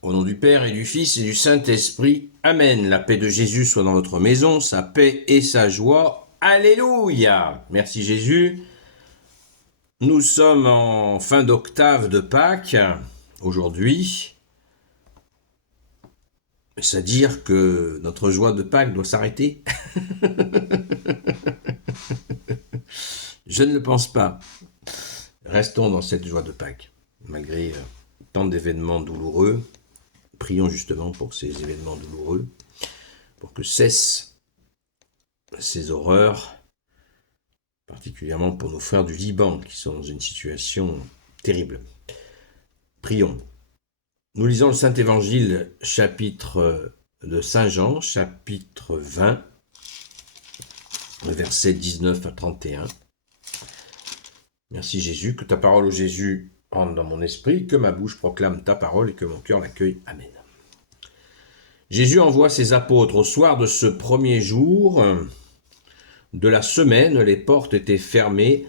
Au nom du Père et du Fils et du Saint-Esprit. Amen. La paix de Jésus soit dans votre maison, sa paix et sa joie. Alléluia. Merci Jésus. Nous sommes en fin d'octave de Pâques aujourd'hui. C'est-à-dire que notre joie de Pâques doit s'arrêter? Je ne le pense pas. Restons dans cette joie de Pâques, malgré tant d'événements douloureux. Prions justement pour ces événements douloureux, pour que cessent ces horreurs, particulièrement pour nos frères du Liban qui sont dans une situation terrible. Prions. Nous lisons le Saint-Évangile, chapitre de Saint Jean, chapitre 20, versets 19 à 31. Merci Jésus, que ta parole, ô Jésus, entre dans mon esprit, que ma bouche proclame ta parole et que mon cœur l'accueille. Amen. Jésus envoie ses apôtres au soir de ce premier jour de la semaine. Les portes étaient fermées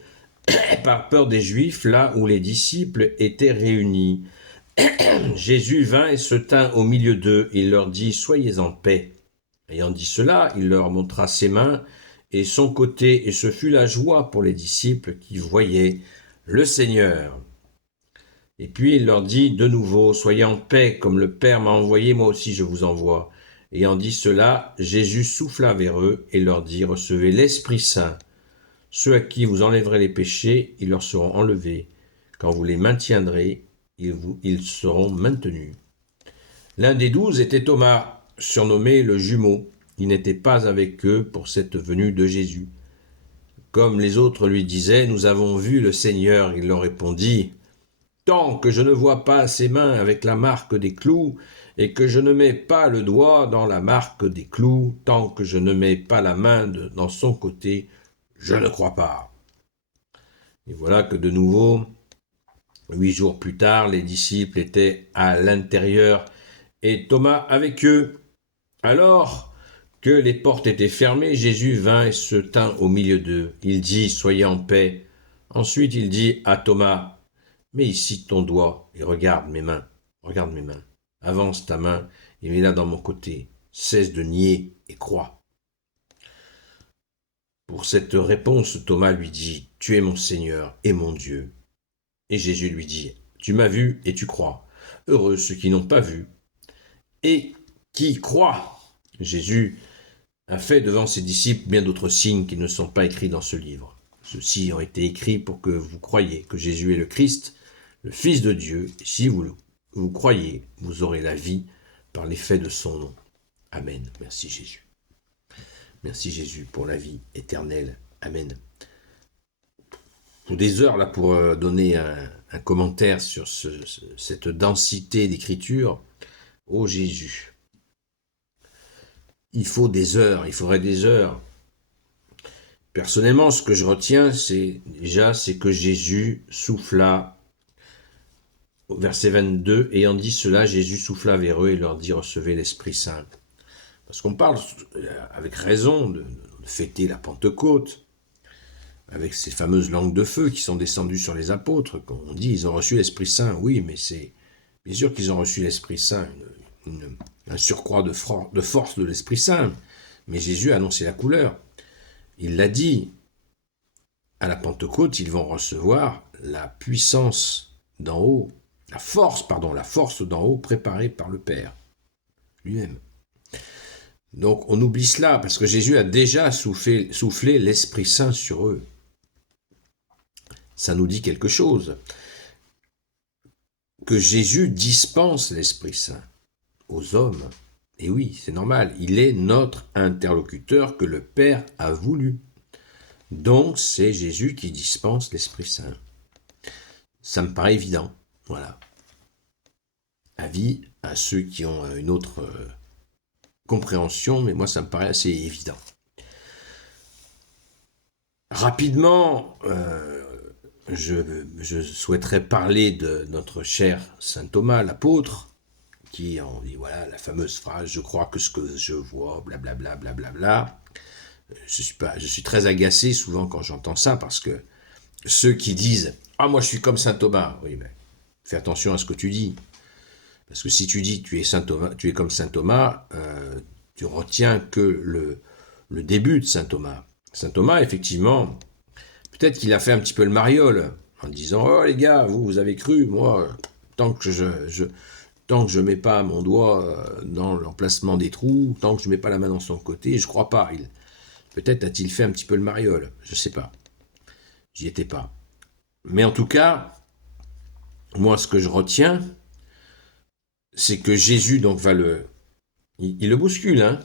par peur des Juifs, là où les disciples étaient réunis. Jésus vint et se tint au milieu d'eux. Il leur dit « Soyez en paix ». Ayant dit cela, il leur montra ses mains et son côté, et ce fut la joie pour les disciples qui voyaient le Seigneur. Et puis il leur dit de nouveau « Soyez en paix, comme le Père m'a envoyé, moi aussi je vous envoie ». Ayant dit cela, Jésus souffla vers eux et leur dit « Recevez l'Esprit Saint. Ceux à qui vous enlèverez les péchés, ils leur seront enlevés. Quand vous les maintiendrez, ils seront maintenus. » L'un des 12 était Thomas, surnommé le jumeau. Il n'était pas avec eux pour cette venue de Jésus. Comme les autres lui disaient « Nous avons vu le Seigneur », il leur répondit « Tant que je ne vois pas ses mains avec la marque des clous, et que je ne mets pas le doigt dans la marque des clous, tant que je ne mets pas la main dans son côté, je ne crois pas. » Et voilà que de nouveau, 8 jours plus tard, les disciples étaient à l'intérieur et Thomas avec eux. Alors que les portes étaient fermées, Jésus vint et se tint au milieu d'eux. Il dit « Soyez en paix ». Ensuite il dit à Thomas « Mets ici ton doigt et regarde mes mains. Regarde mes mains. Avance ta main et mets-la dans mon côté. Cesse de nier et crois. » Pour cette réponse, Thomas lui dit « Tu es mon Seigneur et mon Dieu. » Et Jésus lui dit « Tu m'as vu et tu crois. Heureux ceux qui n'ont pas vu et qui croient. » Jésus a fait devant ses disciples bien d'autres signes qui ne sont pas écrits dans ce livre. Ceux-ci ont été écrits pour que vous croyiez que Jésus est le Christ, le Fils de Dieu. Et si vous croyez, vous aurez la vie par l'effet de son nom. Amen. Merci Jésus. Merci Jésus pour la vie éternelle. Amen. Des heures là pour donner un commentaire sur cette densité d'écriture. Ô Jésus. Il faudrait des heures. Personnellement, ce que je retiens, c'est que Jésus souffla, au verset 22, ayant dit cela, Jésus souffla vers eux et leur dit « Recevez l'Esprit Saint ». Parce qu'on parle avec raison de fêter la Pentecôte, avec ces fameuses langues de feu qui sont descendues sur les apôtres. On dit ils ont reçu l'Esprit Saint, oui, mais c'est bien sûr qu'ils ont reçu l'Esprit Saint, un surcroît de force de l'Esprit Saint. Mais Jésus a annoncé la couleur. Il l'a dit, à la Pentecôte, ils vont recevoir la puissance d'en haut, la force d'en haut préparée par le Père lui-même. Donc on oublie cela parce que Jésus a déjà soufflé l'Esprit Saint sur eux. Ça nous dit quelque chose. Que Jésus dispense l'Esprit Saint aux hommes. Et oui, c'est normal, il est notre interlocuteur que le Père a voulu. Donc c'est Jésus qui dispense l'Esprit Saint. Ça me paraît évident, voilà. Avis à ceux qui ont une autre compréhension, mais moi ça me paraît assez évident. Rapidement, je souhaiterais parler de notre cher saint Thomas, l'apôtre, qui en dit, voilà, la fameuse phrase « Je crois que ce que je vois, blablabla, blablabla ». Je suis très agacé souvent quand j'entends ça, parce que ceux qui disent « Ah, moi je suis comme saint Thomas », oui, mais fais attention à ce que tu dis. Parce que si tu dis tu es comme saint Thomas, tu retiens que le début de saint Thomas. Saint Thomas, effectivement, peut-être qu'il a fait un petit peu le mariole, en disant « Oh les gars, vous avez cru, moi, tant que je mets pas mon doigt dans l'emplacement des trous, tant que je mets pas la main dans son côté, je crois pas. » Peut-être a-t-il fait un petit peu le mariole, je sais pas. J'y étais pas. Mais en tout cas, moi, ce que je retiens, c'est que Jésus, donc, il le bouscule, hein.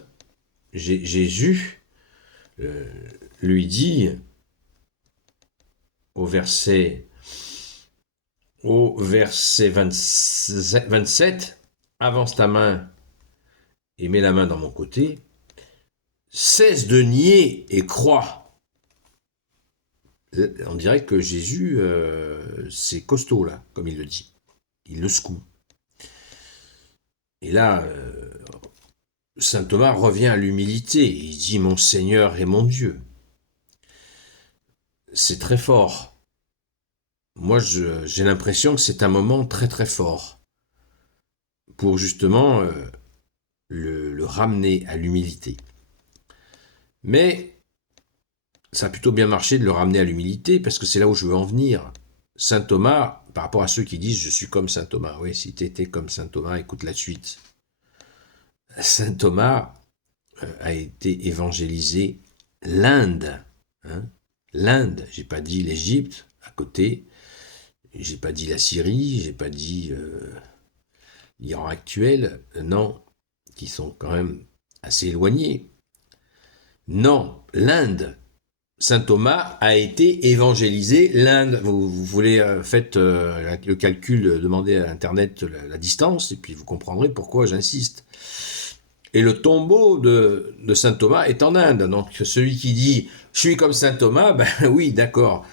Jésus lui dit, au verset 27, avance ta main et mets la main dans mon côté, cesse de nier et crois. On dirait que Jésus, c'est costaud, là, comme il le dit. Il le secoue. Et là, saint Thomas revient à l'humilité. Il dit « Mon Seigneur et mon Dieu ». C'est très fort. Moi, j'ai l'impression que c'est un moment très très fort pour justement le ramener à l'humilité. Mais ça a plutôt bien marché de le ramener à l'humilité, parce que c'est là où je veux en venir. Saint Thomas, par rapport à ceux qui disent « je suis comme saint Thomas », oui, si tu étais comme saint Thomas, écoute la suite. Saint Thomas a été évangélisé l'Inde. Hein, l'Inde, j'ai pas dit l'Égypte, à côté, j'ai pas dit la Syrie, j'ai pas dit l'Iran actuel, non, qui sont quand même assez éloignés. Non, l'Inde. Saint Thomas a été évangélisé l'Inde. Vous voulez, faites le calcul, demandez à Internet la distance, et puis vous comprendrez pourquoi j'insiste. Et le tombeau de saint Thomas est en Inde. Donc celui qui dit « je suis comme saint Thomas », ben oui, d'accord,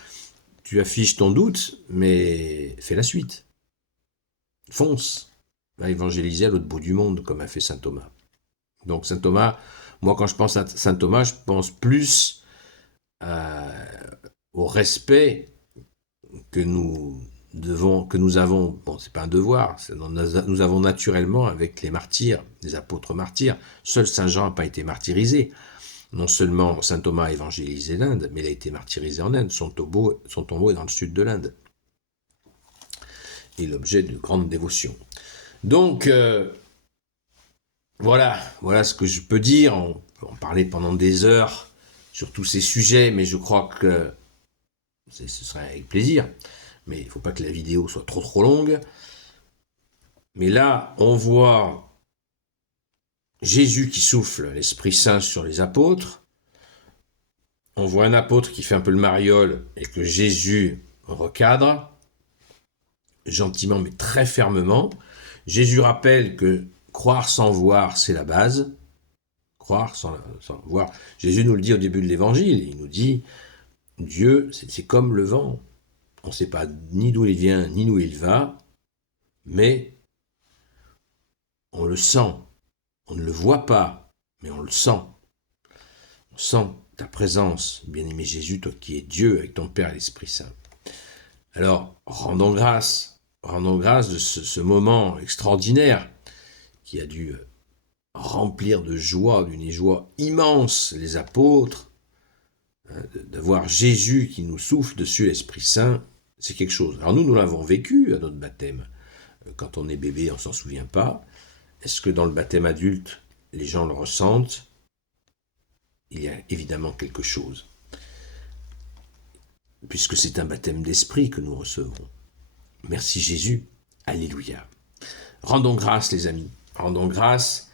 tu affiches ton doute, mais fais la suite. Fonce. Va évangéliser à l'autre bout du monde, comme a fait saint Thomas. Donc saint Thomas, moi quand je pense à saint Thomas, je pense plus au respect que nous avons, bon, c'est pas un devoir, nous avons naturellement avec les martyrs, les apôtres martyrs. Seul Saint Jean n'a pas été martyrisé. Non seulement Saint Thomas a évangélisé l'Inde, mais il a été martyrisé en Inde. Son tombeau est dans le sud de l'Inde. Et l'objet de grande dévotion. Donc, voilà ce que je peux dire. On peut en parler pendant des heures sur tous ces sujets, mais je crois que ce serait avec plaisir. Mais il ne faut pas que la vidéo soit trop longue. Mais là, on voit Jésus qui souffle l'Esprit Saint sur les apôtres. On voit un apôtre qui fait un peu le mariole et que Jésus recadre, gentiment mais très fermement. Jésus rappelle que croire sans voir, c'est la base. Croire sans voir. Jésus nous le dit au début de l'Évangile. Il nous dit, Dieu, c'est comme le vent. On ne sait pas ni d'où il vient, ni d'où il va, mais on le sent. On ne le voit pas, mais on le sent. On sent ta présence, bien-aimé Jésus, toi qui es Dieu avec ton Père et l'Esprit Saint. Alors, rendons grâce de ce moment extraordinaire qui a dû remplir de joie, d'une joie immense, les apôtres, d'avoir Jésus qui nous souffle dessus l'Esprit Saint, c'est quelque chose. Alors nous l'avons vécu à notre baptême. Quand on est bébé, on ne s'en souvient pas. Est-ce que dans le baptême adulte, les gens le ressentent? Il y a évidemment quelque chose. Puisque c'est un baptême d'esprit que nous recevons. Merci Jésus. Alléluia. Rendons grâce les amis. Rendons grâce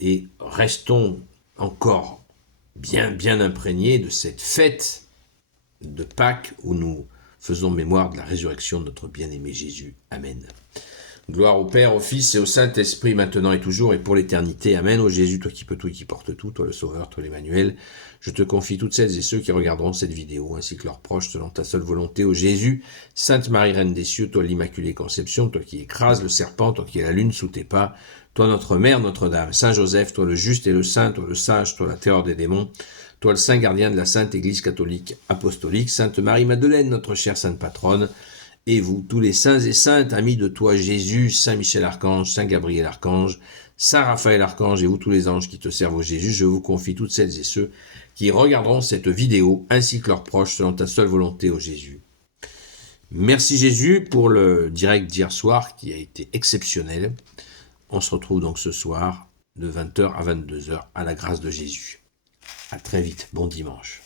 et restons encore bien imprégnés de cette fête de Pâques où nous faisons mémoire de la résurrection de notre bien-aimé Jésus. Amen. Gloire au Père, au Fils et au Saint-Esprit, maintenant et toujours et pour l'éternité. Amen. Ô Jésus, toi qui peux tout et qui porte tout, toi le Sauveur, toi l'Emmanuel, je te confie toutes celles et ceux qui regarderont cette vidéo, ainsi que leurs proches, selon ta seule volonté. Ô Jésus, Sainte Marie, Reine des cieux, toi l'Immaculée Conception, toi qui écrases le serpent, toi qui es la lune sous tes pas, toi notre Mère, Notre-Dame, Saint Joseph, toi le juste et le saint, toi le sage, toi la terreur des démons, toi le saint gardien de la Sainte Église catholique apostolique, Sainte Marie-Madeleine, notre chère Sainte Patronne, et vous, tous les saints et saintes, amis de toi Jésus, Saint Michel Archange, Saint Gabriel Archange, Saint Raphaël Archange et vous tous les anges qui te servent au Jésus, je vous confie toutes celles et ceux qui regarderont cette vidéo, ainsi que leurs proches, selon ta seule volonté au Jésus. Merci Jésus pour le direct d'hier soir qui a été exceptionnel. On se retrouve donc ce soir de 20h à 22h à la grâce de Jésus. À très vite, bon dimanche.